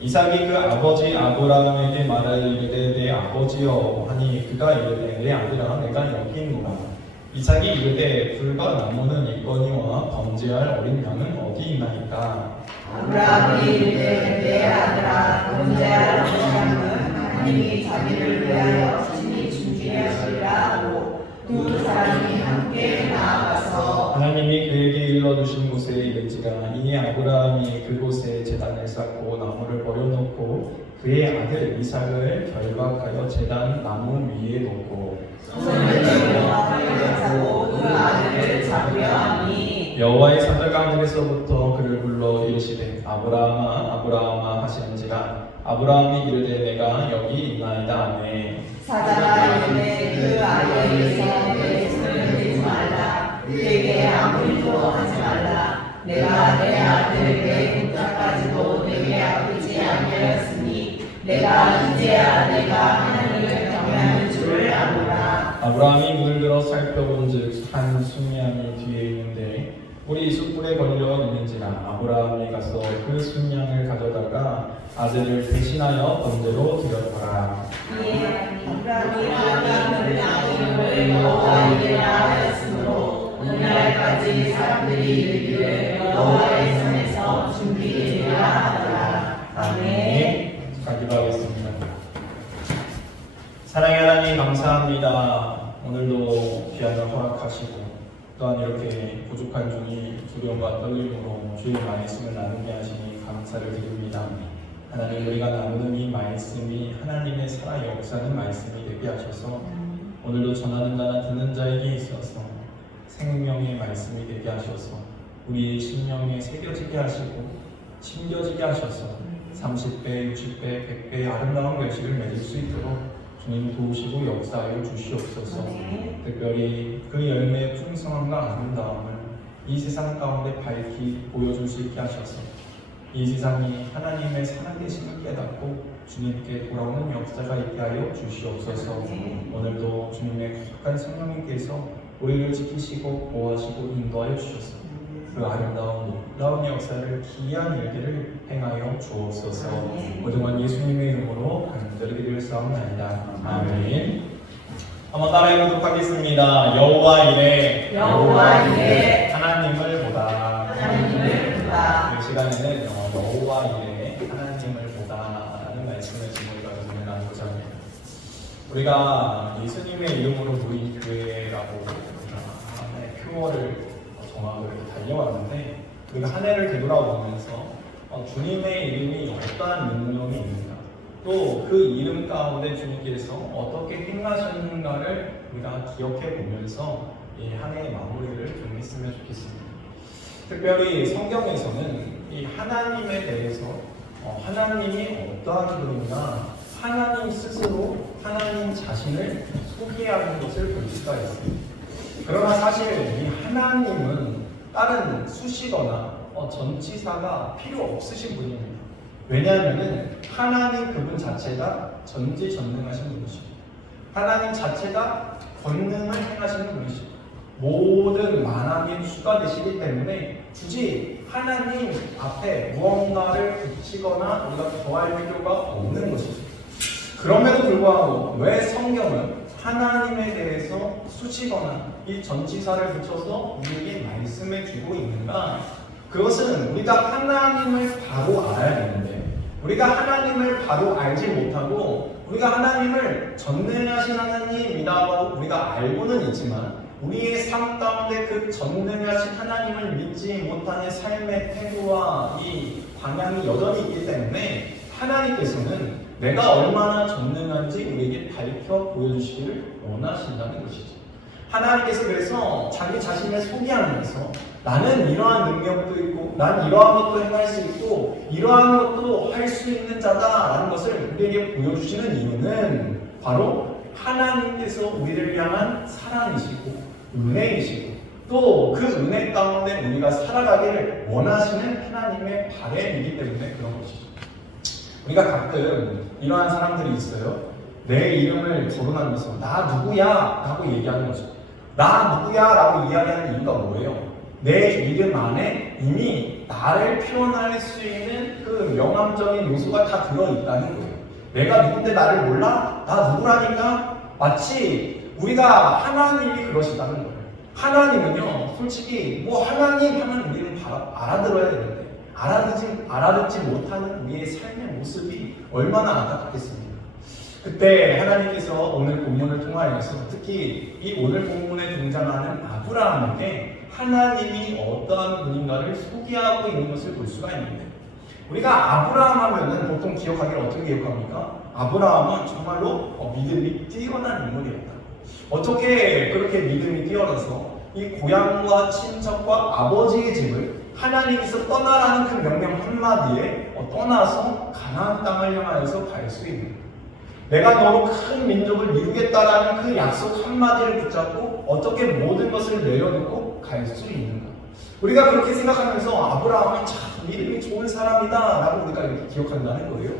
이삭이 그 아버지 아브라함에게 말하기를 내 아버지여 하니 그가 이르되 내 아들아 내가 여기 있노라. 이삭이 이르되 불과 나무는 있거니와 번제할 어린 양은 어디 있나이까. 아브라함이 이르되 내 아들아 번제할 어린 양은 하나님이 자기를 위하여 친히 준비하시리라 하고 두 사람이 함께 나아가서 하나님이 그에게 일러주신 곳에 이른지라. 이에 아브라함이 그곳에 제단을 쌓고 나무를 버려놓고 그의 아들 이삭을 결박하여 제단 나무 위에 놓고 손을 내밀어 하고 그 아들을 잡으려 하니 여호와의 사자가 하늘에서부터 그를 불러 이르시되 아브라함아 아브라함아 하시는지라. 아브라함이 이르되 내가 여기 있나이다 하매 사자가 이르되 그 아이에게서 내 손을 내지 말라 그에게 아무 일도 하지 말라 내가 내 아들에게 국자까지도 내게 아프지 아니하였으니 내가 이제야 내가 하나님을 경외하는 줄을 아노라. 아브라함이 눈을 들어 살펴본즉 한 순양이 뒤에 있는데 뿔이 숯불에 걸려 있는지라. 아브라함이 가서 그 순양을 가져다가 아들을 대신하여 번제로 드렸더라. 이에 아브라함이 하나님을 이름을 여호와이라 하였으므로 오늘날까지 사람들이 이르기를 여호와의 산에서 준비되리라 하더라. 아멘. 기도하겠습니다. 사랑의 하나님 감사합니다. 오늘도 귀한을 허락하시고 또한 이렇게 부족한 중이 두려움과 떨림으로 주의 말씀을 나누게 하시니 감사를 드립니다. 하나님 우리가 나누는 이 말씀이 하나님의 살아 역사는 말씀이 되게 하셔서 오늘도 전하는 자나 듣는 자에게 있어서 생명의 말씀이 되게 하셔서 우리의 심령에 새겨지게 하시고 심겨지게 하셔서 30배, 60배, 100배의 아름다운 결실을 맺을 수 있도록 주님 도우시고 역사하여 주시옵소서. 특별히 그 열매의 풍성함과 아름다움을 이 세상 가운데 밝히 보여줄 수 있게 하셔서 이 세상이 하나님의 살아계심을 깨닫고 주님께 돌아오는 역사가 있게 하여 주시옵소서. 오늘도 주님의 거룩한 성령님께서 우리를 지키시고 보호하시고 인도하여 주셔서 그 아름다운 놀라운 역사를 기이한 일들을 행하여 주옵소서. 그동안 예수님의 이름으로 간절히 기도하옵나이다. 아멘. 한번 따라해보도록 하겠습니다. 여호와 이래 여호와 이래 하나님을 보다. 하나님을 보다. 이 시간에는 여호와 이래 하나님을 보다라는 말씀을 제목으로 가지고 나누고자 합니다. 우리가 예수님의 이름으로 모인 교회라고 하나의 표어를 정확을 달려왔는데 우리가 한 해를 되돌아보면서 주님의 이름이 어떠한 능력이 있는가 또 그 이름 가운데 주님께서 어떻게 행하셨는가를 우리가 기억해 보면서 이 한 해의 마무리를 좀 했으면 좋겠습니다. 특별히 성경에서는 이 하나님에 대해서 하나님이 어떠한 분인가 하나님 스스로 하나님 자신을 소개하는 것을 볼 수가 있습니다. 그러나 사실 이 하나님은 다른 수식어나 전치사가 필요 없으신 분입니다. 왜냐하면 하나님 그분 자체가 전지전능하신 분이십니다. 하나님 자체가 권능을 행하시는 분이십니다. 모든 만왕의 주가 되시기 때문에 굳이 하나님 앞에 무언가를 붙이거나 우리가 더할 필요가 없는 것이죠. 그럼에도 불구하고 왜 성경은 하나님에 대해서 수식어나 이 전치사를 붙여서 우리에게 말씀해 주고 있는가? 그것은 우리가 하나님을 바로 알아야 되는데 우리가 하나님을 바로 알지 못하고 우리가 하나님을 전능하신 하나님이라고 우리가 알고는 있지만 우리의 삶 가운데 그 전능하신 하나님을 믿지 못하는 삶의 태도와 이 방향이 여전히 있기 때문에 하나님께서는 내가 얼마나 전능한지 우리에게 밝혀 보여주시기를 원하신다는 것이죠. 하나님께서 그래서 자기 자신을 소개하면서 나는 이러한 능력도 있고 난 이러한 것도 행할 수 있고 이러한 것도 할 수 있는 자다라는 것을 우리에게 보여주시는 이유는 바로 하나님께서 우리를 향한 사랑이시고 은혜이시고 또 그 은혜 가운데 우리가 살아가기를 원하시는 하나님의 바램이기 때문에 그런 것이죠. 우리가 가끔 이러한 사람들이 있어요. 내 이름을 거론하면서 나 누구야? 라고 얘기하는 거죠. 나 누구야? 라고 이야기하는 이유가 뭐예요? 내 이름 안에 이미 나를 표현할 수 있는 그 명암적인 요소가 다 들어있다는 거예요. 내가 누군데 나를 몰라? 나 누구라니까? 마치 우리가 하나님이 그러시다는 거예요. 하나님은요, 솔직히 뭐 하나님 하면 우리는 알아들어야 되는데 알아듣지 못하는 우리의 삶의 모습이 얼마나 안타깝겠습니까? 그때 하나님께서 오늘 본문을 통하여서 특히 이 오늘 본문에 등장하는 아브라함에게 하나님이 어떠한 분인가를 소개하고 있는 것을 볼 수가 있는데, 우리가 아브라함 하면은 보통 기억하기를 어떻게 기억합니까? 아브라함은 정말로 믿음이 뛰어난 인물이었다. 어떻게 그렇게 믿음이 뛰어나서 이 고향과 친척과 아버지의 집을 하나님께서 떠나라는 그 명령 한마디에 떠나서 가나안 땅을 향하여서 갈 수 있는, 내가 너로 큰 민족을 이루겠다라는 그 약속 한마디를 붙잡고 어떻게 모든 것을 내려놓고 갈 수 있는가. 우리가 그렇게 생각하면서 아브라함은 참 믿음이 좋은 사람이다 라고 우리가 이렇게 기억한다는 거예요.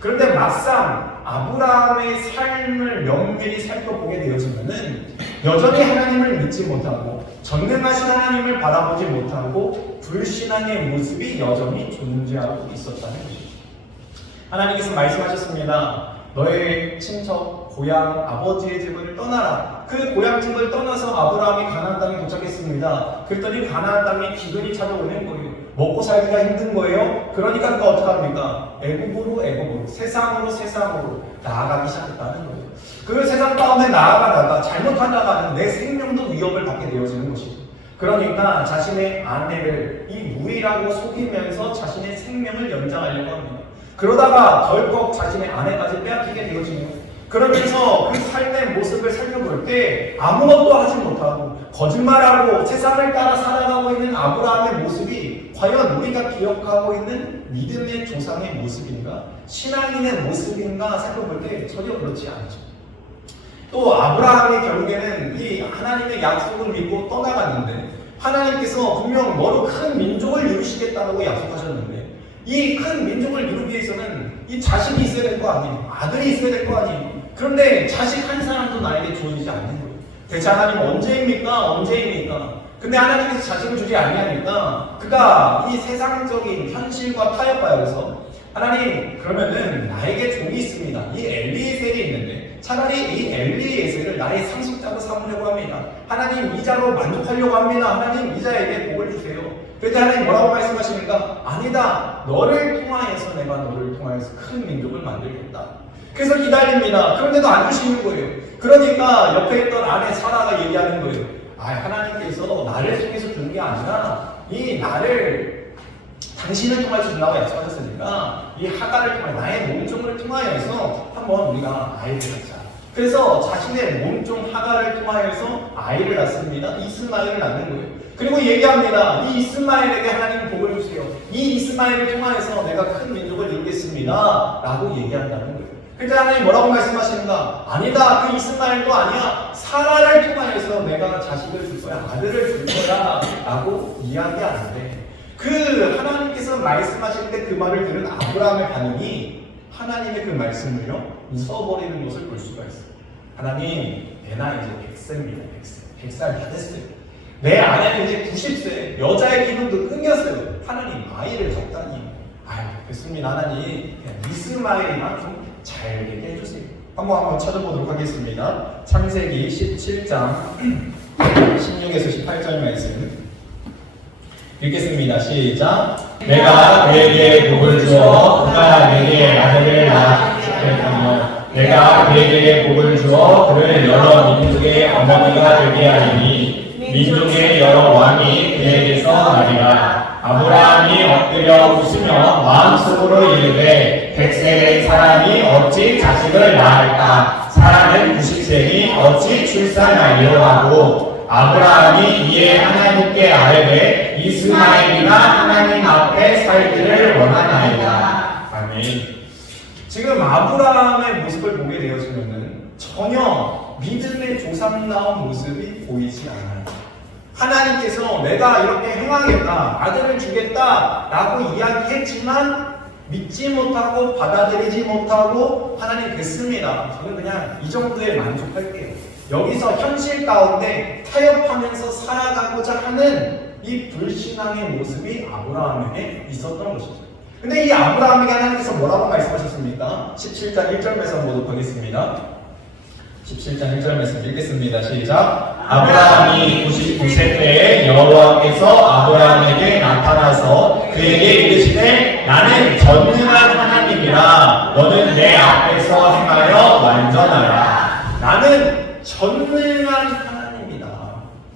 그런데 막상 아브라함의 삶을 면밀히 살펴보게 되어지면은 여전히 하나님을 믿지 못하고 전능하신 하나님을 바라보지 못하고 불신앙의 모습이 여전히 존재하고 있었다는 것이죠. 하나님께서 말씀하셨습니다. 너의 친척, 고향, 아버지의 집을 떠나라. 그 고향 집을 떠나서 아브라함이 가나안 땅에 도착했습니다. 그랬더니 가나안 땅에 기근이 찾아오는 거예요. 먹고 살기가 힘든 거예요. 그러니까 그가 어떻게 합니까? 애굽으로 세상으로 나아가기 시작했다는 거예요. 그 세상 가운데 나아가다가 잘못하다가는 내 생명도 위협을 받게 되어지는 것이죠. 그러니까 자신의 아내를 이 무리라고 속이면서 자신의 생명을 연장하려고 합니다. 그러다가 덜컥 자신의 아내까지 빼앗기게 되어지는 거예요. 그러면서 그 삶의 모습을 살펴볼 때 아무것도 하지 못하고 거짓말하고 세상을 따라 살아가고 있는 아브라함의 모습이 과연 우리가 기억하고 있는 믿음의 조상의 모습인가? 신앙인의 모습인가 살펴볼 때 전혀 그렇지 않죠. 또 아브라함이 결국에는 이 하나님의 약속을 믿고 떠나갔는데, 하나님께서 분명 너로 큰 민족을 이루시겠다고 약속하셨는데, 이 큰 민족을 이루기 위해서는 이 자식이 있어야 될 거 아니에요. 아들이 있어야 될 거 아니에요. 그런데 자식 한 사람도 나에게 주어지지 않는 거예요. 대체 하나님 언제입니까? 근데 하나님께서 자식을 주지 아니하니까 그가 이 세상적인 현실과 타협하여서, 하나님 그러면은 나에게 종이 있습니다. 이 엘리에셀이 있는데 차라리 이 엘리에셀을 나의 상속자로 삼으려고 합니다. 하나님 이자로 만족하려고 합니다. 하나님 이자에게 복을 주세요. 그때 하나님 뭐라고 말씀하시는가? 아니다. 너를 통하여서 내가 너를 통하여서 큰 민족을 만들겠다. 그래서 기다립니다. 그런데도 안 주시는 거예요. 그러니까 옆에 있던 아내 사라가 얘기하는 거예요. 하나님께서 나를 통해서 주는 게 아니라 이 나를 당신을 통해서 준다고 약속하셨으니까 이 하가를 통해 나의 몸종을 통하여서 한번 우리가 아이를 낳자. 그래서 자신의 몸종 하가를 통하여서 아이를 낳습니다. 이스마엘을 낳는 거예요. 그리고 얘기합니다. 이 이스마엘에게 하나님 복을 주세요. 이 이스마엘을 통하여서 내가 큰 민족을 이루겠습니다 라고 얘기한다는 거예요. 그때 하나님 뭐라고 말씀하시는가? 아니다. 그 이스마엘도 아니야. 사라를 통하여서 내가 자식을 줄 거야. 아들을 줄 거야 라고 이야기하는데, 그 하나님께서 말씀하실 때 그 말을 들은 아브라함의 반응이 하나님의 그 말씀을요 웃어버리는 것을 볼 수가 있어요. 하나님, 내 나이 이제 100세입니다. 100살 다 됐어요. 내 아내는 이제 90세, 여자의 기분도 끊겼어요. 하나님, 아이를 줬다니. 됐습니다. 하나님, 그냥 이스마엘이나 좀 잘 되게 해주세요. 한번 찾아보도록 하겠습니다. 창세기 17장 16에서 18절 말씀 읽겠습니다. 시작. 내가 그에게 복을 주어 그가 내게 아들을 낳았으며, 내가 그에게 복을 주어 그를 여러 민족의 어머니가 되게 하리니 민족의 여러 왕이 그에게서 나리라. 아브라함이 엎드려 웃으며 마음속으로 이르되 100세의 사람이 어찌 자식을 낳을까? 사람은 90세니 어찌 출산하리요 하고, 아브라함이 이에 하나님께 아뢰되 이스마엘이나 하나님 앞에 살기를 원하나이다. 아멘. 지금 아브라함의 모습을 보게 되어지면은 전혀 믿음의 조상다운 모습이 보이지 않아요. 하나님께서 내가 이렇게 행하겠다, 아들을 주겠다 라고 이야기했지만 믿지 못하고 받아들이지 못하고 하나님 됐습니다. 저는 그냥 이 정도에 만족할게요. 여기서 현실 가운데 타협하면서 살아가고자 하는 이 불신앙의 모습이 아브라함에게 있었던 것이죠. 근데 이 아브라함에게 하나님께서 뭐라고 말씀하셨습니까? 17장 1절 말씀 보도록하겠습니다. 17장 1절 말씀 읽겠습니다. 시작. 아브라함이 99세 때에 여호와께서 아브라함에게 나타나서 그에게 이르시되 나는 전능한 하나님이라 너는 내 앞에서 행하여 완전하라. 나는 전능한 하나님이다.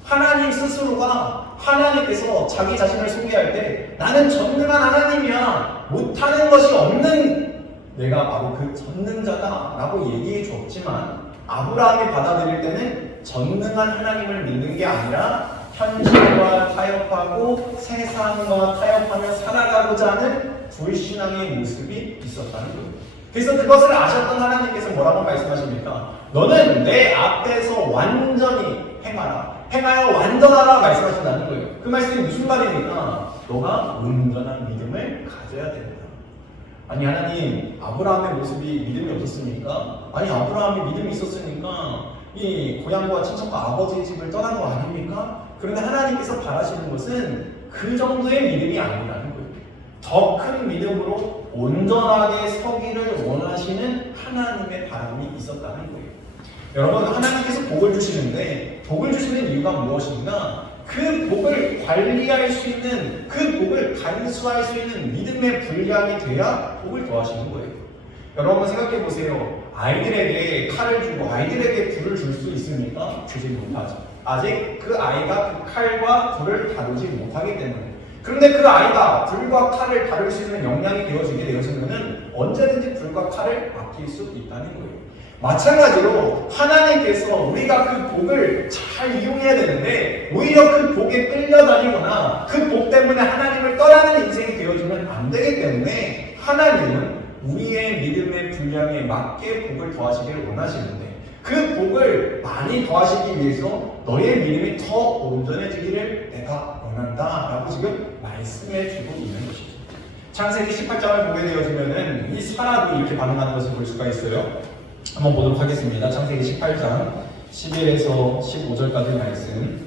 하나님 스스로가 하나님께서 자기 자신을 소개할 때 나는 전능한 하나님이야. 못하는 것이 없는 내가 바로 그 전능자다 라고 얘기해 주었지만 아브라함이 받아들일 때는 전능한 하나님을 믿는 게 아니라 현실과 타협하고 세상과 타협하며 살아가고자 하는 불신앙의 모습이 있었다는 거예요. 그래서 그것을 아셨던 하나님께서 뭐라고 말씀하십니까? 너는 내 앞에서 완전히 행하여 완전하라 말씀하신다는 거예요. 그 말씀이 무슨 말입니까? 너가 온전한 믿음을 가져야 된다. 아니 하나님, 아브라함의 모습이 믿음이 없었습니까? 아니 아브라함이 믿음이 있었으니까 이 고향과 친척과 아버지의 집을 떠난 거 아닙니까? 그런데 하나님께서 바라시는 것은 그 정도의 믿음이 아니라는 거예요. 더 큰 믿음으로 온전하게 서기를 원하시는 하나님의 바람이 있었다는 거예요. 여러분, 하나님께서 복을 주시는데 복을 주시는 이유가 무엇인가? 그 복을 관리할 수 있는, 그 복을 간수할 수 있는 믿음의 분량이 돼야 복을 더하시는 거예요. 여러분 생각해 보세요. 아이들에게 칼을 주고 아이들에게 불을 줄 수 있습니까? 주지 못하죠. 아직 그 아이가 그 칼과 불을 다루지 못하기 때문에. 그런데 그 아이가 불과 칼을 다룰 수 있는 역량이 되어지게 되어지면 언제든지 불과 칼을 맡길 수 있다는 거예요. 마찬가지로 하나님께서 우리가 그 복을 잘 이용해야 되는데 오히려 그 복에 끌려다니거나 그 복 때문에 하나님을 떠나는 인생이 되어주면 안 되기 때문에 하나님은 우리의 믿음의 분량에 맞게 복을 더하시기를 원하시는데 그 복을 많이 더하시기 위해서 너의 믿음이 더 온전해지기를 내가 원한다 라고 지금 말씀해 주고 있는 것이죠. 창세기 18장을 보게 되어지면은 이 사라도 이렇게 반응하는 것을 볼 수가 있어요. 한번 보도록 하겠습니다. 창세기 18장 11에서 15절까지 말씀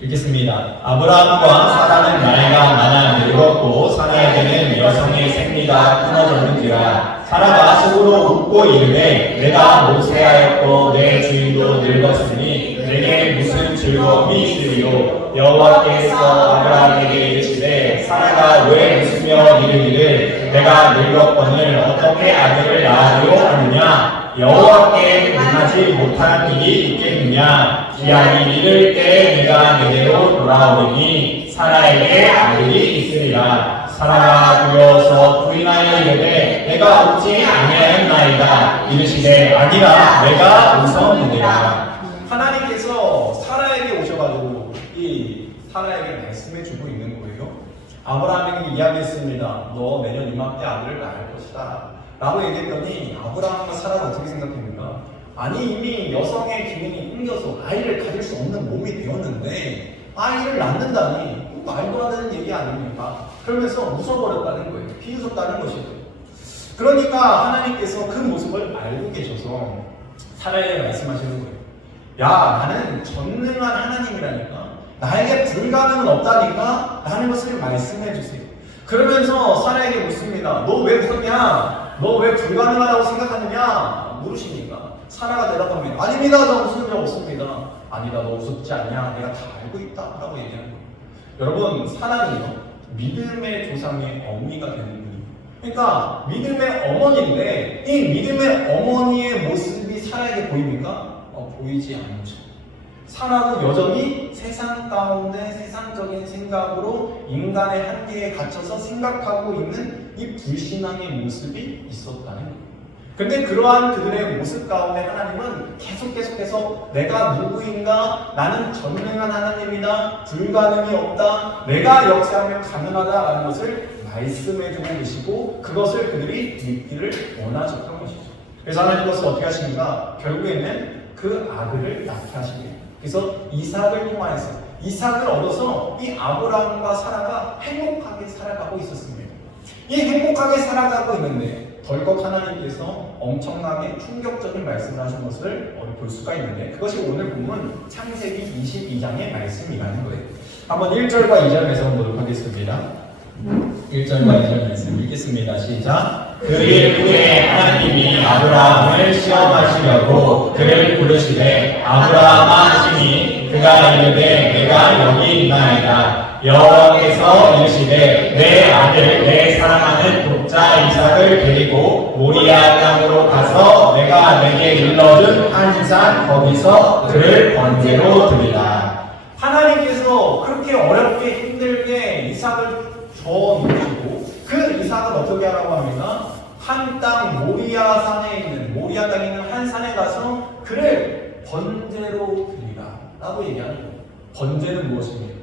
읽겠습니다. 아브라함과 사라는 나이가 많아 늙었고 사라에게는 여성의 생리가 끊어졌는지라. 사라가 속으로 웃고 이르되 내가 모세하였고 내 주인도 늙었으니 내게 무슨 즐거움이 있으리요. 여호와께서 아브라함에게 이르시되 사라가 왜 웃으며 이르기를 내가 늙었거늘 어떻게 아들을 낳으려 하느냐. 여호와께 응하지 못한 일이 있겠느냐. 기한이 이를 때 내가 내게로 돌아오리니 사라에게 아들이 있으리라. 사라가 두려워서 부인하여 이르되 내가 웃지 아니하였나이다. 이르시되 아니라 내가 웃었느니라. 하나님께서 사라에게 오셔가지고 이 사라에게 말씀해 주고 있는 거예요. 아브라함에게 이야기했습니다. 너 내년 이맘때 아들을 낳을 것이다 라고 얘기했더니 아브라함과 사라가 어떻게 생각합니까? 아니 이미 여성의 기능이 끊겨서 아이를 가질 수 없는 몸이 되었는데 아이를 낳는다니 말도 안 되는 얘기 아닙니까? 그러면서 웃어버렸다는 거예요. 비웃었다는 것이죠. 그러니까 하나님께서 그 모습을 알고 계셔서 사라에게 말씀하시는 거예요. 야, 나는 전능한 하나님이라니까. 나에게 불가능은 없다니까 라는 것을 말씀해 주세요. 그러면서 사라에게 묻습니다. 너 왜 웃었냐? 너 왜 불가능하다고 생각하느냐? 물으시니까 사라가 대답합니다. 아닙니다. 저 웃은 적 없습니다. 아니다. 너 웃었지 않냐? 내가 다 알고 있다 라고 얘기하는 거예요. 여러분, 사라는요 믿음의 조상의 어미가 되는 분이에요. 그러니까 믿음의 어머니인데 이 믿음의 어머니의 모습이 사라에게 보입니까? 보이지 않죠. 사라도 여전히 세상 가운데 세상적인 생각으로 인간의 한계에 갇혀서 생각하고 있는 이 불신앙의 모습이 있었다는 거예요. 근데 그러한 그들의 모습 가운데 하나님은 계속해서 내가 누구인가? 나는 전능한 하나님이다. 불가능이 없다. 내가 역사하면 가능하다라는 것을 말씀해주고 계시고 그것을 그들이 믿기를 원하셨던 것이죠. 그래서 하나님께서 어떻게 하십니까? 결국에는 그 아들을 낳게 하십니다. 그래서 이삭을 통하여서 이삭을 얻어서 이 아브라함과 사라가 행복하게 살아가고 있었습니다. 이 행복하게 살아가고 있는데 덜컥 하나님께서 엄청나게 충격적인 말씀을 하신 것을 볼 수가 있는데 그것이 오늘 보면 창세기 22장의 말씀이라는 거예요. 한번 1절과 2절 말씀 보도록 하겠습니다. 1절과 2절 말씀 읽겠습니다. 시작. 그일 후에 하나님이 아브라함을 시험하시려고 그를 부르시되 아브라함아 하시니 그가 이르되 내가 여기 있나이다. 여호와께서 이르시되 내 아들 내 사랑하는 독자 이삭을 데리고 모리아 땅으로 가서 내가 내게 일러준 한 산 거기서 그를 번제로 드리라. 하나님께서 그렇게 어렵게 힘들게 이삭을 줘놓으시고 그 이삭을 어떻게 하라고 합니까? 한 땅 모리아 산에 있는 모리아 땅에 있는 한 산에 가서 그를 번제로 드리라 라고 얘기하는 거예요. 번제는 무엇입니까?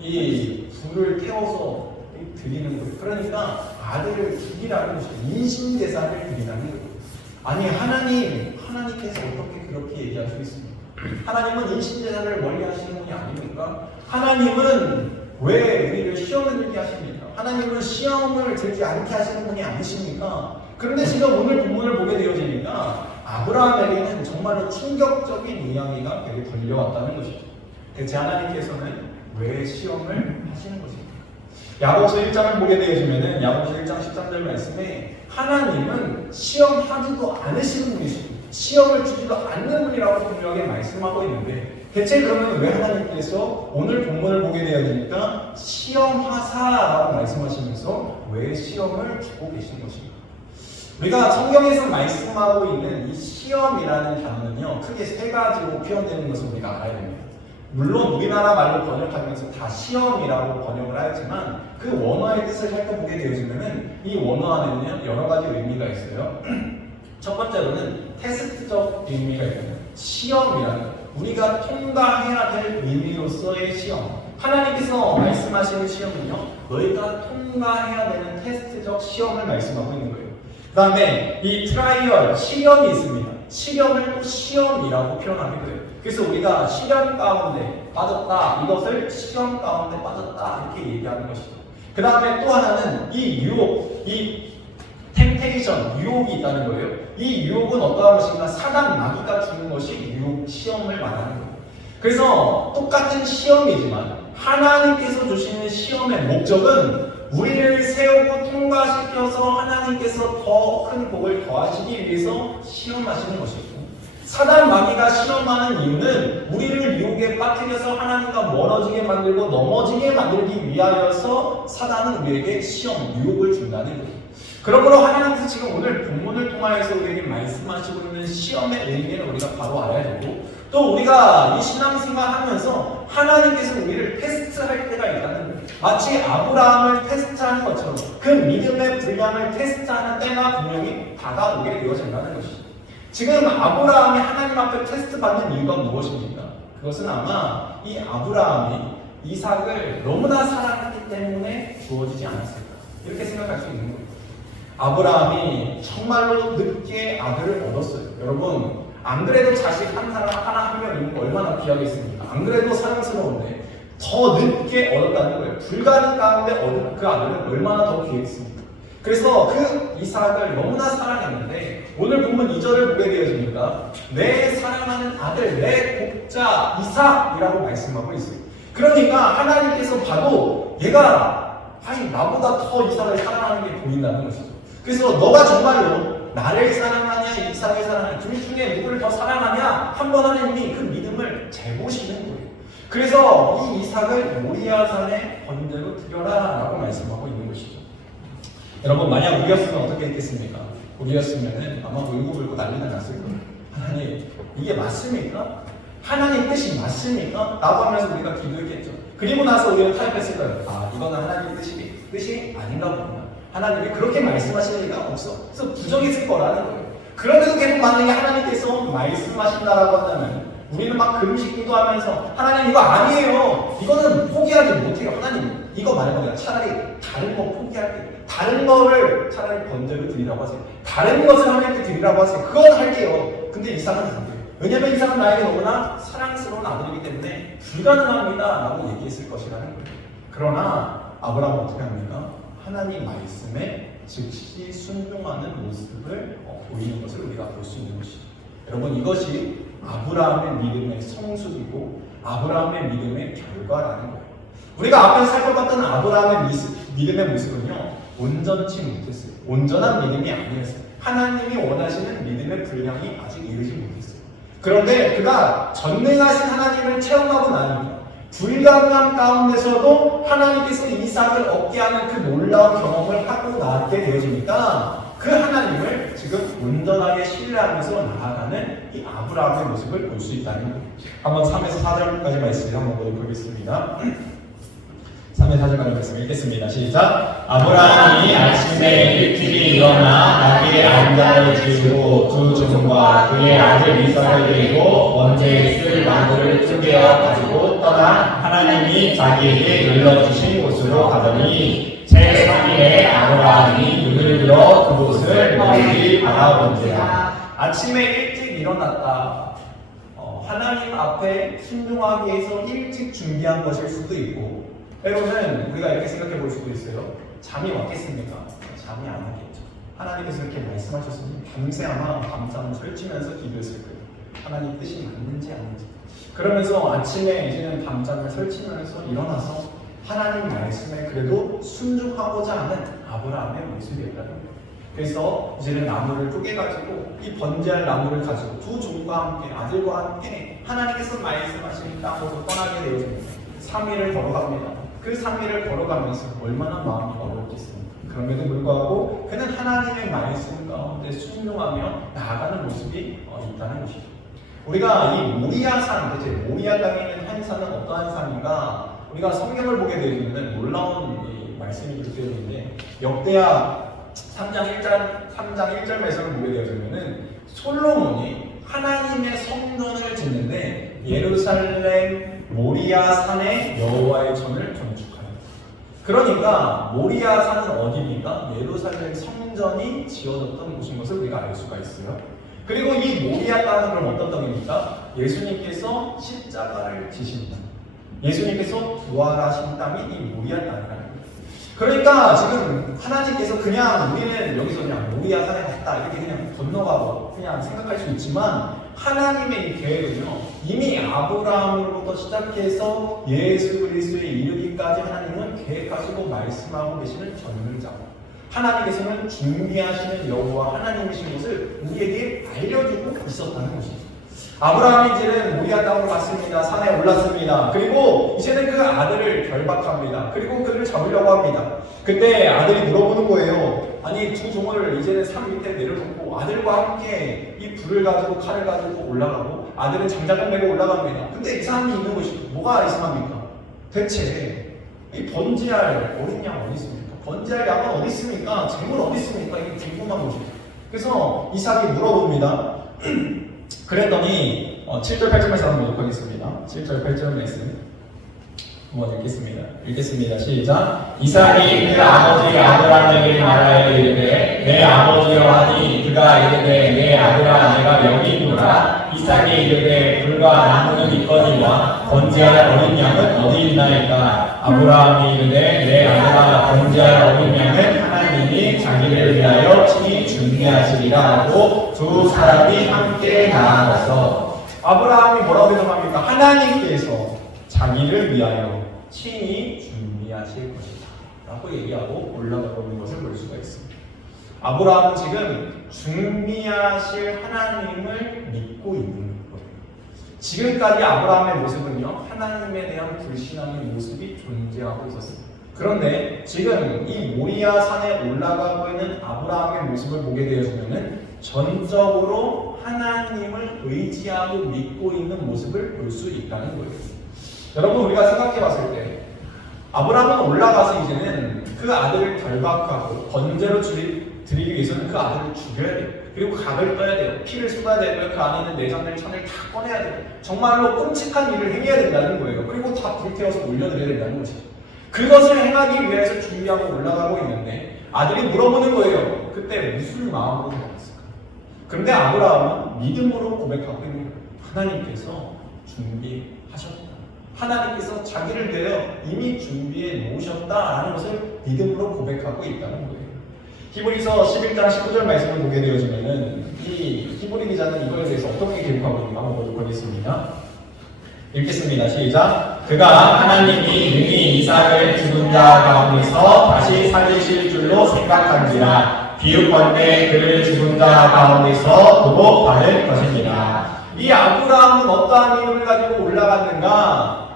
이 불을 태워서 드리는 거예요. 그러니까 아들을 드리라는 것이죠. 인신제사를 드리라는 거예요. 아니 하나님께서 어떻게 그렇게 얘기할 수 있습니까? 하나님은 인신제사를 멀리 하시는 분이 아닙니까? 하나님은 왜 우리를 시험을 들게 하십니까? 하나님은 시험을 들지 않게 하시는 분이 아니십니까? 그런데 지금 오늘 본문을 보게 되어지니까 아브라함에게는 정말로 충격적인 이야기가 되게 걸려왔다는 것이죠. 대체 하나님께서는 왜 시험을 하시는 것입니까? 야고보서 1장을 보게 되어지면은 야고보서 1장 13절 말씀에 하나님은 시험하지도 않으시는 분이시고 시험을 주지도 않는 분이라고 분명하게 말씀하고 있는데 대체 그러면 왜 하나님께서 오늘 본문을 보게 되어지니까 시험하사라고 말씀하시면서 왜 시험을 주고 계신 것인가? 우리가 성경에서 말씀하고 있는 이 시험이라는 단어는요 크게 세 가지로 표현되는 것을 우리가 알아야 됩니다. 물론 우리나라 말로 번역하면서 다 시험이라고 번역을 하였지만 그 원어의 뜻을 살펴보게 되어지면은 이 원어 안에는요 여러 가지 의미가 있어요. 첫 번째로는 테스트적 의미가 있거든요. 시험이라는 우리가 통과해야 될 의미로서의 시험. 하나님께서 말씀하시는 시험은요 너희가 통과해야 되는 테스트적 시험을 말씀하고 있는 거예요. 그 다음에 이 트라이얼, 시련이 있습니다. 시련을 또 시험이라고 표현하기도 해요. 그래서 우리가 시련 가운데 빠졌다, 이것을 시험 가운데 빠졌다 이렇게 얘기하는 것이죠. 그 다음에 또 하나는 이 유혹, 이 템테이션, 유혹이 있다는 거예요. 이 유혹은 어떠한 것인가? 사단 마귀가 주는 것이 유혹, 시험을 말하는 거예요. 그래서 똑같은 시험이지만 하나님께서 주시는 시험의 목적은 우리를 세우고 통과시켜서 하나님께서 더 큰 복을 더하시기 위해서 시험하시는 것이고 사단 마귀가 시험하는 이유는 우리를 유혹에 빠뜨려서 하나님과 멀어지게 만들고 넘어지게 만들기 위하여서 사단은 우리에게 시험, 유혹을 준다는 거예요. 그러므로 하나님께서 지금 오늘 본문을 통하여서 우리에게 말씀하시고 있는 시험의 의미를 우리가 바로 알아야 되고 또 우리가 이 신앙생활 하면서 하나님께서 우리를 테스트할 때가 있다는 거예요. 마치 아브라함을 테스트하는 것처럼 그 믿음의 분량을 테스트하는 때가 분명히 다가오게 되어진다는 것이죠. 지금 아브라함이 하나님 앞에 테스트 받는 이유가 무엇입니까? 그것은 아마 이 아브라함이 이삭을 너무나 사랑했기 때문에 주어지지 않았을까 이렇게 생각할 수 있는 거예요. 아브라함이 정말로 늦게 아들을 얻었어요. 여러분 안 그래도 자식 한 사람 하나 한 명 있는 거 얼마나 귀하겠습니까? 안 그래도 사랑스러운데 더 늦게 얻었다는 거예요. 불가능 가운데 얻은 그 아들은 얼마나 더 귀했습니까? 그래서 그 이삭을 너무나 사랑했는데 오늘 보면 2절을 보게 되어집니다. 내 사랑하는 아들, 내 독자 이삭이라고 말씀하고 있어요. 그러니까 하나님께서 봐도 얘가 아니 나보다 더 이삭을 사랑하는 게 보인다는 것이죠. 그래서 너가 정말로 나를 사랑하냐 이삭을 사랑하냐 둘 중에 누구를 더 사랑하냐 한번 하나님이 그 믿음을 재보시는 거예요. 그래서 이 이삭을 모리아산에 번제로 드려라 라고 말씀하고 있는 것이죠. 여러분 만약 우리였으면 어떻게 했겠습니까? 우리였으면 아마 울고불고 난리가 났을 거예요. 하나님 이게 맞습니까? 하나님 뜻이 맞습니까? 라고 하면서 우리가 기도했겠죠. 그리고 나서 우리가 타협했을 거예요. 아 이거는 하나님의 뜻이 아닌가 보구나. 하나님이 그렇게 말씀하실 리가 없어. 그래서 부정했을 거라는 거예요. 그런데도 계속 만약에 하나님께서 말씀하신다라고 한다면 우리는 막 금식 기도하면서 하나님 이거 아니에요. 이거는 포기하지 못해요. 하나님 이거 말고 내가 차라리 다른 거 포기할게요. 다른 거를 차라리 번제로 드리라고 하세요. 다른 것을 하나님께 드리라고 하세요. 그건 할게요. 근데 이삭은 안 돼요. 왜냐면 이삭은 나에게 너무나 사랑스러운 아들이기 때문에 불가능합니다 라고 얘기했을 것이라는 거예요. 그러나 아브라함은 어떻게 합니까? 하나님 말씀에 즉시 순종하는 모습을 보이는 것을 우리가 볼 수 있는 것이죠. 여러분 이것이 아브라함의 믿음의 성숙이고 아브라함의 믿음의 결과라는 거예요. 우리가 앞에서 살펴봤던 아브라함의 믿음의 모습은요, 온전치 못했어요. 온전한 믿음이 아니었어요. 하나님이 원하시는 믿음의 분량이 아직 이르지 못했어요. 그런데 그가 전능하신 하나님을 체험하고 나니까 불가능한 가운데서도 하나님께서 이삭을 얻게 하는 그 놀라운 경험을 하고 나게 되어지니까 그 하나님을 지금 온전하게 신뢰하면서 나아가는 이 아브라함의 모습을 볼 수 있다는 거예요. 한번 3에서 4절까지 말씀을 한번 보겠습니다. 3의 4절까지 말씀 읽겠습니다. 시작. 아브라함이 아침에 일찍이 일어나 나귀의 안장을 지우고 두 종과 그의 아들 이삭을 데리고 먼지에 있을 나무를 쪼개어 가지고 떠나 하나님이 자기에게 일러주신 곳으로 가더니 제3일에 아브라함이 눈을 들어 그곳을 멀리 바라본지라. 아침에 일찍 일어났다. 하나님 앞에 순종하기 위해서 일찍 준비한 것일 수도 있고, 때로는 우리가 이렇게 생각해 볼 수도 있어요. 잠이 왔겠습니까? 잠이 안 왔겠죠. 하나님께서 이렇게 말씀하셨으니 밤새 아마 밤잠을 설치면서 기도했을 거예요. 하나님 뜻이 맞는지 아닌지. 그러면서 아침에 이제는 밤잠을 설치면서 일어나서 하나님 말씀에 그래도 순종하고자 하는 아브라함의 모습이었다는 거예요. 그래서 이제는 나무를 쪼개가지고 이 번제할 나무를 가지고 두 종과 함께 아들과 함께 하나님께서 말씀하신 땅으로 떠나게 되어집니다. 3일을 걸어갑니다. 그 3일을 걸어가면서 얼마나 마음이 어렵겠습니까? 그럼에도 불구하고 그는 하나님의 말씀 가운데 순종하며 나아가는 모습이 있다는 것이죠. 우리가 이 모리아산, 대체 모리아 땅에 있는 한 산은 어떠한 산인가? 우리가 성경을 보게 되면 놀라운 이 말씀이 그렇게 되어 있는데, 역대하 3장 1절 말씀을 보게 되어지면은 솔로몬이 하나님의 성전을 짓는데 예루살렘 모리아 산에 여호와의 전을 건축하였다. 그러니까 모리아 산은 어디입니까? 예루살렘 성전이 지어졌던 곳인 것을 우리가 알 수가 있어요. 그리고 이 모리아 땅은 그럼 어떤 땅입니까? 예수님께서 십자가를 지신 땅, 예수님께서 부활하신 땅이 이 모리아 땅이라는 거예요. 그러니까 지금 하나님께서 그냥 우리는 여기서 그냥 모리아 산에 갔다 이렇게 그냥 건너가고 그냥 생각할 수 있지만, 하나님의 이 계획은요, 이미 아브라함으로부터 시작해서 예수 그리스도에 이르기까지 하나님은 계획하시고 말씀하고 계시는 전능자고, 하나님께서는 준비하시는 여호와 하나님이신 것을 우리에게 알려주고 있었다는 것이죠. 아브라함이 이제는 모리아 땅으로 갔습니다. 산에 올랐습니다. 그리고 이제는 그 아들을 결박합니다. 그리고 그를 잡으려고 합니다. 그때 아들이 물어보는 거예요. 아니, 두 종을 이제는 산 밑에 내려놓고 아들과 함께 이 불을 가지고 칼을 가지고 올라가고 아들은 장작을 메고 올라갑니다. 근데 이상함이 있는 것이 뭐가 이상합니까? 대체 이 번제할 어린 양 어디 있습니까? 번제할 양은 어디 있습니까? 재물 어디 있습니까? 이게 궁금한 것이죠. 그래서 이삭이 물어봅니다. 그랬더니 7절 8절 말씀 한번 보도록 하겠습니다. 7절 8절 말씀 한번 읽겠습니다. 시작. 이삭이 그 아버지 아브라함에게 말하여 이르되 내 아버지여 하니 그가 이르되 내 아들아 내가 여기 있노라. 이삭이 이르되 불과 나무는 있거니와 번제할 어린 양은 어디 있나이까. 아브라함이 이르되 내 아들아 번제할 어린 양은 하나님이 자기를 위하여 친히 준비하시리라 하고 두 사람이 함께 나아가서, 아브라함이 뭐라고 대답합니까? 하나님께서 자기를 위하여 친히 준비하실 것이다 라고 얘기하고 올라가고 있는 것을 볼 수가 있습니다. 아브라함은 지금 준비하실 하나님을 믿고 있는 거예요. 지금까지 아브라함의 모습은요, 하나님에 대한 불신앙의 모습이 존재하고 있었습니다. 그런데 지금 이 모리아 산에 올라가고 있는 아브라함의 모습을 보게 되어지면은 전적으로 하나님을 의지하고 믿고 있는 모습을 볼 수 있다는 거예요. 여러분, 우리가 생각해 봤을 때 아브라함은 올라가서 이제는 그 아들을 결박하고 번제로 드리기 위해서는 그 아들을 죽여야 돼요. 그리고 각을 떠야 돼요. 피를 쏟아야 되고요. 그 안에 있는 내장들 천을 다 꺼내야 돼요. 정말로 끔찍한 일을 행해야 된다는 거예요. 그리고 다 불태워서 올려드려야 된다는 것이죠. 그것을 행하기 위해서 준비하고 올라가고 있는데 아들이 물어보는 거예요. 그때 무슨 마음으로 나왔을까? 그런데 아브라함은 믿음으로 고백하고 있는 거예요. 하나님께서 준비하셨다. 하나님께서 자기를 위하여 이미 준비해 놓으셨다라는 것을 믿음으로 고백하고 있다는 거예요. 히브리서 11장 19절 말씀을 보게 되어지면은 이 히브리 기자는 이거에 대해서 어떻게 기록하고 있는가 한번 보도록 하겠습니다. 읽겠습니다. 시작. 그가 하나님이 능히 이삭을 죽은 자 가운데서 다시 살리실 줄로 생각한지라. 비유컨대 그를 죽은 자 가운데서 보고 받을 것이니라. 이 아브라함은 어떠한 믿음을 가지고 올라갔는가?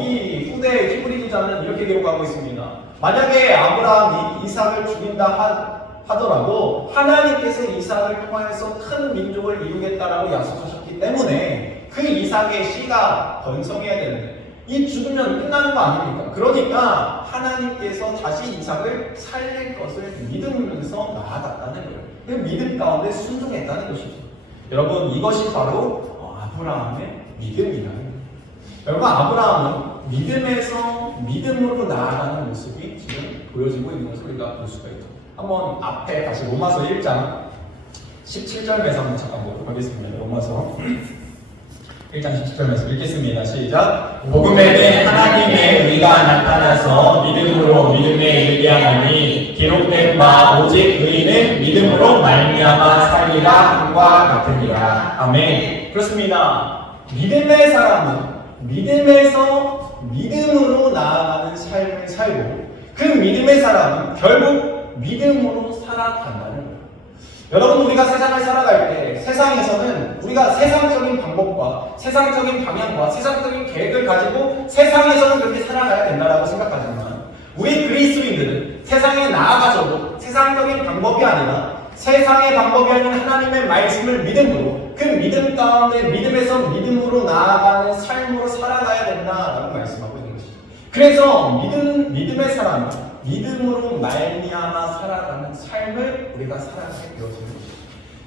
이 후대 히브리 기자는 이렇게 기록하고 있습니다. 만약에 아브라함이 이삭을 죽인다 하더라도 하나님께서 이삭을 통하여서 큰 민족을 이루겠다라고 약속하셨기 때문에 그 이삭의 씨가 번성해야 되는데 이 죽으면 끝나는 거 아닙니까? 그러니까 하나님께서 다시 이삭을 살릴 것을 믿으면서 나아갔다는 거예요. 그 믿음 가운데 순종했다는 것이죠. 여러분, 이것이 바로 아브라함의 믿음이라는 거예요. 여러분, 아브라함은 믿음에서 믿음으로 나아가는 모습이 지금 보여지고 있는 것을 우리가 볼 수가 있죠. 한번 앞에 다시 로마서 1장 17절 말씀 한번 잠깐 보도록 하겠습니다. 로마서 1장 17절 말씀 읽겠습니다. 시작. 복음에는 하나님의 의가 나타나서 믿음으로 믿음에 이르게 하니 기록된 바 오직 의인은 믿음으로 말미암아 살리라 함과 같으니라. 아멘. 그렇습니다. 믿음의 사람은 믿음에서 믿음으로 나아가는 삶을 살고 그 믿음의 사람은 결국 믿음으로 살아간다는 거예요. 여러분, 우리가 세상을 살아갈 때 세상에서는 우리가 세상적인 방법과 세상적인 방향과 세상적인 계획을 가지고 세상에서는 그렇게 살아가야 된다고 생각하지만 우리 그리스도인들은 세상에 나아가서도 세상적인 방법이 아니라 세상의 방법이 아닌 하나님의 말씀을 믿음으로 그 믿음 가운데 믿음에서 믿음으로 나아가는 삶으로 살아가야 된다라고 말씀하고 있는 것이죠. 그래서 믿음의 사람은 믿음으로 말미암아 살아가는 삶을 우리가 살아가게 되어지는 것이죠.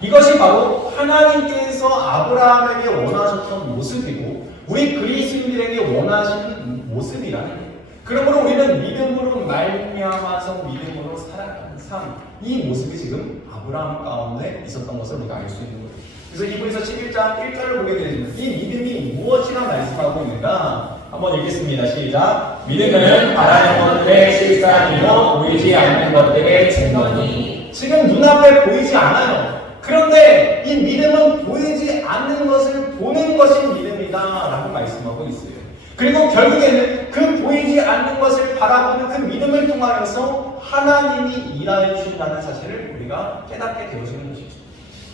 이것이 바로 하나님께서 아브라함에게 원하셨던 모습이고 우리 그리스도인들에게 원하시는 모습이라는 거예요. 그러므로 우리는 믿음으로 말미암아서 믿음으로 살아가는 삶, 이 모습이 지금 아브라함 가운데 있었던 것을 우리가 알 수 있는 거예요. 그래서 히브리서 11장 1절을 보게 되면 이 믿음이 무엇이라 말씀하고 있는가? 한번 읽겠습니다. 시작. 믿음은 바라는 것들의 실상이요 보이지 않는 것들의 증거니. 지금 눈앞에 보이지 않아요. 그런데 이 믿음은 보이지 않는 것을 보는 것이 믿음이다 라고 말씀하고 있어요. 그리고 결국에는 그 보이지 않는 것을 바라보는 그 믿음을 통하여서 하나님이 일하여 주신다는 사실을 우리가 깨닫게 되어지는 것이죠.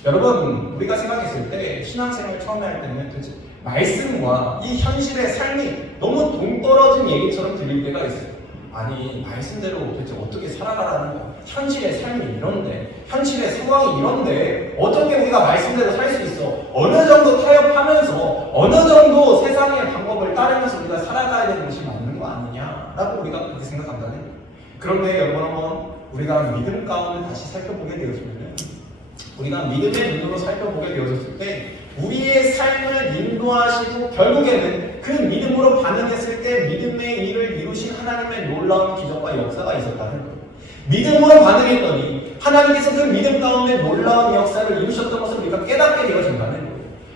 여러분, 우리가 생각했을 때 신앙생활 처음에 할 때는 도대체 말씀과 이 현실의 삶이 너무 동떨어진 얘기처럼 들릴 때가 있어요. 아니, 말씀대로 도대체 어떻게 살아가라는 거야? 현실의 삶이 이런데, 현실의 상황이 이런데 어떻게 우리가 말씀대로 살 수 있어? 어느 정도 타협하면서 어느 정도 세상의 방법을 따르면서 우리가 살아가야 되는 것이 맞는 거 아니냐라고 우리가 그렇게 생각한다는 거예요. 그런데 여러분, 한번 우리가 믿음 가운데 다시 살펴보게 되어지면 우리가 믿음의 눈으로 살펴보게 되어졌을 때 우리의 삶을 인도하시고 결국에는 그 믿음으로 반응했을 때 믿음의 일을 이루신 하나님의 놀라운 기적과 역사가 있었다는 거예요. 믿음으로 반응했더니 하나님께서 그 믿음 가운데 놀라운 역사를 이루셨던 것을 우리가 깨닫게 되어진다는 거예요.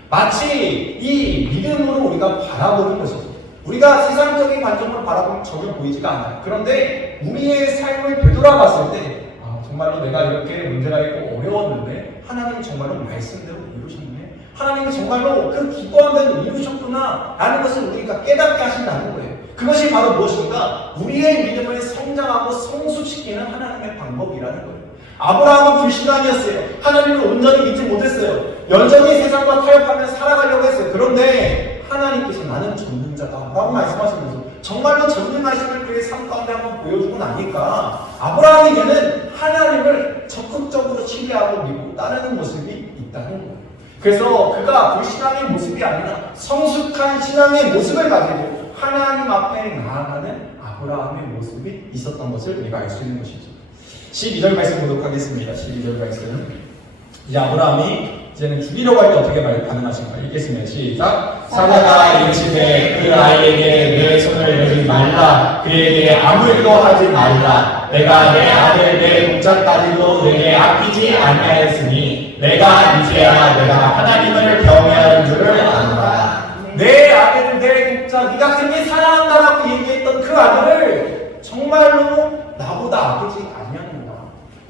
마치 이 믿음으로 우리가 바라보는 것이죠. 우리가 세상적인 관점으로 바라보면 전혀 보이지가 않아요. 그런데 우리의 삶을 되돌아봤을 때 정말로 내가 이렇게 문제가 있고 어려웠는데 하나님이 정말로 말씀대로 이루셨네. 하나님이 정말로 그 기도한 대로 이루셨구나 라는 것을 우리가 깨닫게 하신다는 거예요. 그것이 바로 무엇인가? 우리의 믿음을 성장하고 성숙시키는 하나님의 방법이라는 거예요. 아브라함은 불신앙이었어요. 하나님을 온전히 믿지 못했어요. 여전히 세상과 타협하며 살아가려고 했어요. 그런데 하나님께서 나는 전능자다 라고 말씀하시면서 정말로 전능하심을 그의 삶 가운데 한번 보여주고 나니까 아브라함에게는 하나님을 적극적으로 신뢰하고 믿고 따르는 모습이 있다는 거예요. 그래서 그가 불신앙의 모습이 아니라 성숙한 신앙의 모습을 가지고 하나님 앞에 나아가는 아브라함의 모습이 있었던 것을 우리가 알 수 있는 것이죠. 12절 말씀 보도록 하겠습니다. 12절 말씀. 이제 아브라함이 이제는 죽이려고 할 때 어떻게 반응하신가 읽겠습니다. 시작. 사자가 이르시되 그 아이에게 내 손을 내지 말라. 그에게 아무 일도 하지 말라. 내가 내 아들 내 동자까지도 내게 아끼지 아니하였으니 내가 이제야 내가 하나님을 경외하는 줄을 아노라. 내 아들 내 동자 네가 그렇게 사랑한다라고 얘기했던 그 아들을 정말로 나보다 아끼지 아니하는구나.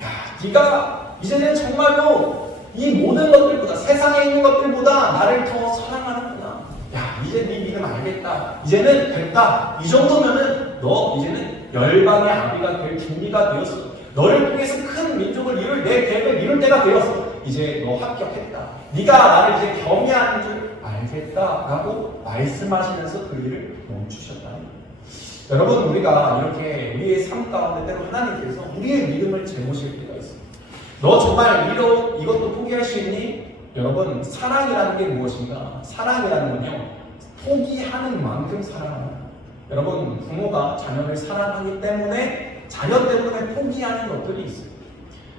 야, 네가 이제는 정말로 이 모든 것들보다 세상에 있는 것들보다 나를 더 사랑하는구나. 야, 이제 이제 네 믿음 알겠다. 이제는 됐다. 이 정도면은 너 이제는 열방의 아비가 될 준비가 되었어. 너를 통해서 큰 민족을 이룰 내 계획을 이룰 때가 되었어. 이제 너 합격했다. 네가 나를 이제 경외하는 줄 알겠다라고 말씀하시면서 그 일을 멈추셨다. 여러분, 우리가 이렇게 우리의 삶 가운데 때로 하나님께서 우리의 믿음을 재보실 때가 있어요. 너 정말 이것도 포기할 수 있니? 여러분, 사랑이라는 게 무엇인가? 사랑이라는 건요, 포기하는 만큼 사랑합니다. 여러분, 부모가 자녀를 사랑하기 때문에 자녀 때문에 포기하는 것들이 있어요.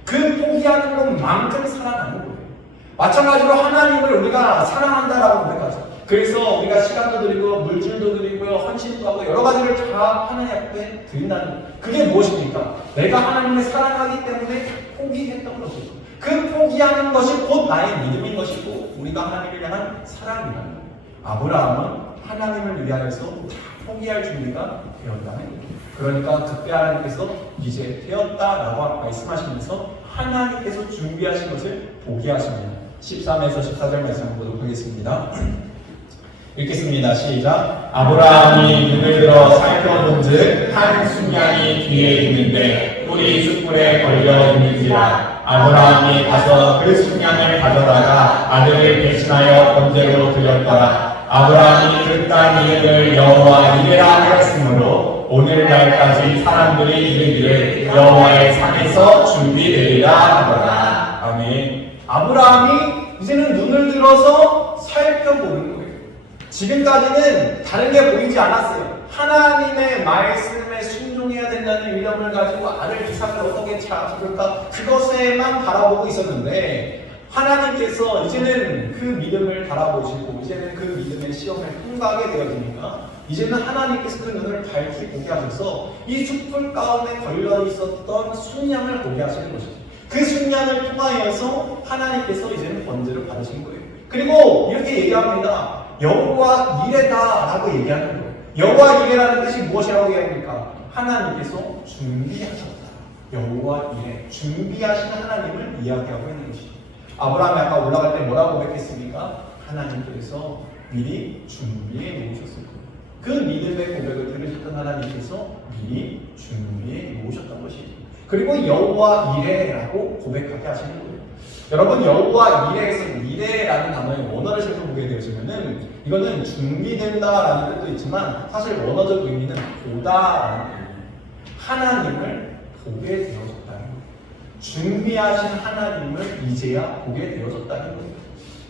그 포기하는 것만큼 사랑하는 거예요. 마찬가지로 하나님을 우리가 사랑한다라고 고백하죠. 그래서 우리가 시간도 드리고 물질도 드리고요, 헌신도 하고 여러 가지를 다 하나님 앞에 드린다는 거예요. 그게 무엇입니까? 내가 하나님을 사랑하기 때문에 포기했던 것이고, 그 포기하는 것이 곧 나의 믿음인 것이고 우리가 하나님을 향한 사랑이라는 거예요. 아브라함은 하나님을 위하여서 다 포기할 준비가 되었다는 거예요. 그러니까 그때 하나님께서 이제 되었다라고 말씀하시면서 하나님께서 준비하신 것을 보게 하십니다. 13에서 14절 말씀 보도록 하겠습니다. 읽겠습니다. 시작. 아브라함이 눈을 들어 살펴본즉 한 순양이 뒤에 있는데 뿔이 숯불에 걸려 있는지라. 아브라함이 가서 그 순양을 가져다가 아들을 배신하여 번제로 드렸더라. 아브라함이 그 땅 이름을 여호와 이레라 하였으므로 오늘날까지 사람들이 이르기를 여호와의 산에서 준비되리라 하더라. 아멘. 아브라함이 이제는 눈을 들어서 살펴보는 거예요. 지금까지는 다른 게 보이지 않았어요. 하나님의 말씀에 순종해야 된다는 믿음을 가지고 아들 이삭을 어떻게 찾을까, 그것에만 바라보고 있었는데 하나님께서 이제는 그 믿음을 바라보시고 이제는 그 믿음의 시험을 통과하게 되어지니까 이제는 하나님께서 그 눈을 밝히 보게 하셔서 이 숯불 가운데 걸려 있었던 순양을 보게 하시는 것이죠. 그 순양을 통하여서 하나님께서 이제는 번제를 받으신 거예요. 그리고 이렇게 얘기합니다. 여호와 이레다라고 얘기하는 거예요. 여호와 이레라는 뜻이 무엇이라고 얘기합니까? 하나님께서 준비하셨다. 여호와 이레, 준비하신 하나님을 이야기하고 있는 것이죠. 아브라함이 아까 올라갈 때 뭐라고 고백했습니까? 하나님께서 미리 준비해 놓으셨을 거예요. 그 믿음의 고백을 들으셨던 하나님께서 미리 준비해 놓으셨던 것이죠. 그리고 여호와 이레라고 고백하게 하시는 거예요. 여러분, 여호와 이레에서 이레라는 단어의 원어를 살펴보게 되시면은 이거는 준비된다라는 뜻도 있지만 사실 원어적 의미는 보다라는 의미예요. 하나님을 보게 되어졌다는 거예요. 준비하신 하나님을 이제야 보게 되어졌다는 거예요.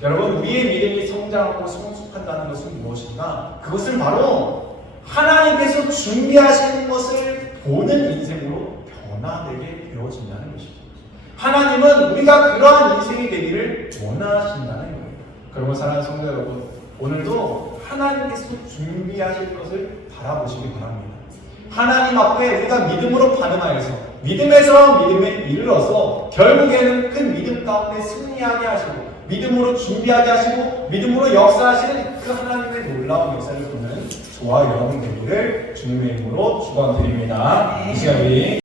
여러분, 우리의 믿음이 성장하고 성숙한다는 것은 무엇인가? 그것은 바로 하나님께서 준비하신 것을 보는 인생으로 변화되게 되어진다는 것입니다. 하나님은 우리가 그러한 인생이 되기를 원하신다는 거예요. 그러면 사랑하는 성도 여러분, 오늘도 하나님께서 준비하실 것을 바라보시기 바랍니다. 하나님 앞에 우리가 믿음으로 반응하여서 믿음에서 믿음에 이르러서 결국에는 큰 믿음 가운데 승리하게 하시고 믿음으로 준비하게 하시고 믿음으로 역사하시는 그 하나님의 놀라운 역사를 보는 저와 여러분 되기를 주님의 이름으로 축원드립니다. 이 시간 우리